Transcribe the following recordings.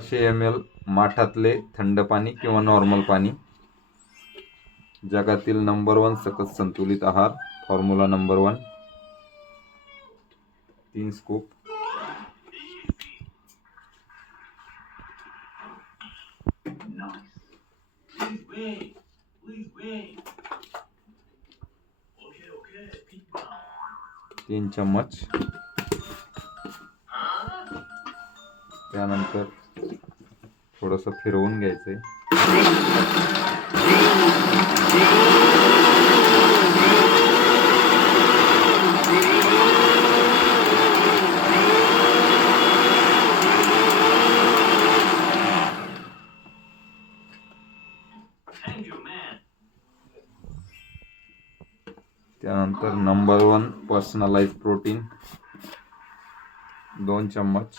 पाचशे M L माठातले थंड पाणी किंवा नॉर्मल पाणी. जगातील नंबर वन सकस संतुलित आहार फॉर्म्युला नंबर वन तीन स्कूप तीन चम्मच. त्यानंतर थोडंसं फिरवून घ्यायचंय. त्यानंतर नंबर वन पर्सनलाइज प्रोटीन दोन चम्मच.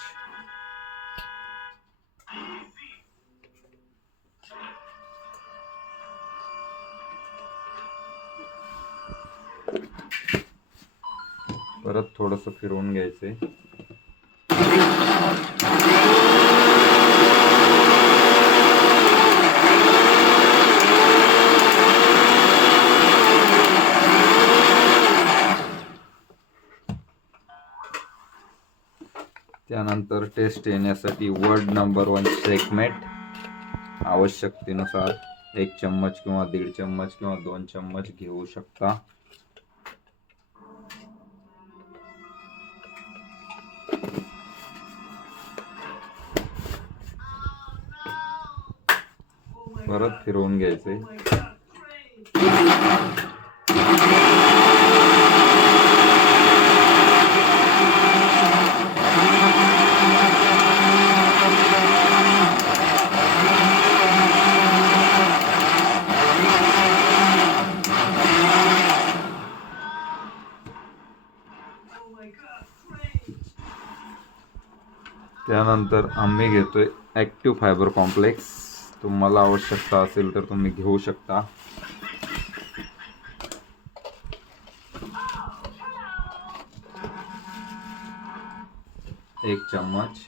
परत थोडंसं फिरवून घ्यायचे त्यानंतर टेस्ट येण्यासाठी वर्ड नंबर वन सेकमेट आवश्यकतेनुसार एक चम्मच किंवा दीड चम्मच किंवा दोन चम्मच घेऊ शकता. परत फिरवून घ्यायचे त्यानंतर आम्ही घेतोय ॲक्टिव्ह फायबर कॉम्प्लेक्स तुम्हाला आवश्यकता असेल तर तुम्ही घेऊ शकता. एक चम्मच.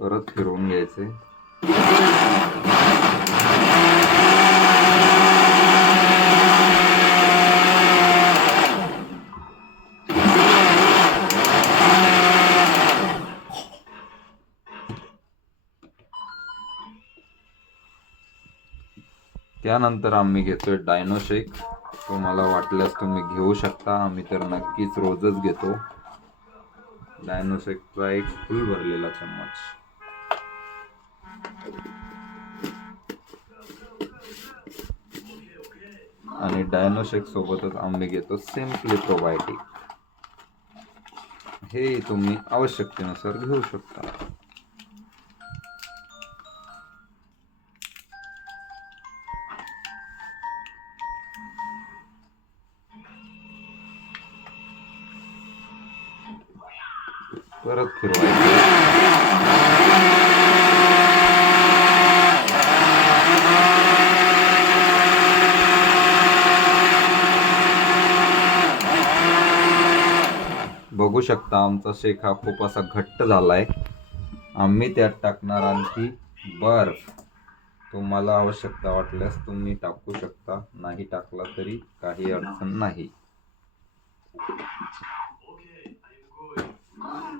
परत फिरवून घ्यायचे. त्यानंतर आम्ही घेतोय डायनोशेक तुम्हाला वाटल्यास तुम्ही घेऊ शकता. आम्ही तर नक्कीच रोजच घेतो. डायनोशेकचा एक फुल भरलेला चम्मच. आणि डायनोशेक सोबतच आम्ही घेतो सिम्पली प्रोबायोटिक हे तुम्ही आवश्यकतेनुसार घेऊ शकता. परत फिरवायचं. बघू शकता आमचा शेक हा खूप असा घट्ट झालाय. आम्ही त्यात टाकणार आणखी बर्फ. तुम्हाला आवश्यकता वाटल्यास तुम्ही टाकू शकता. नाही टाकला तरी काही अडचण नाही. Oh,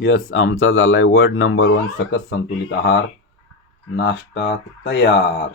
यस आमचा झाला आहे वर्ड नंबर वन सकस संतुलित आहार. नाश्ता तयार.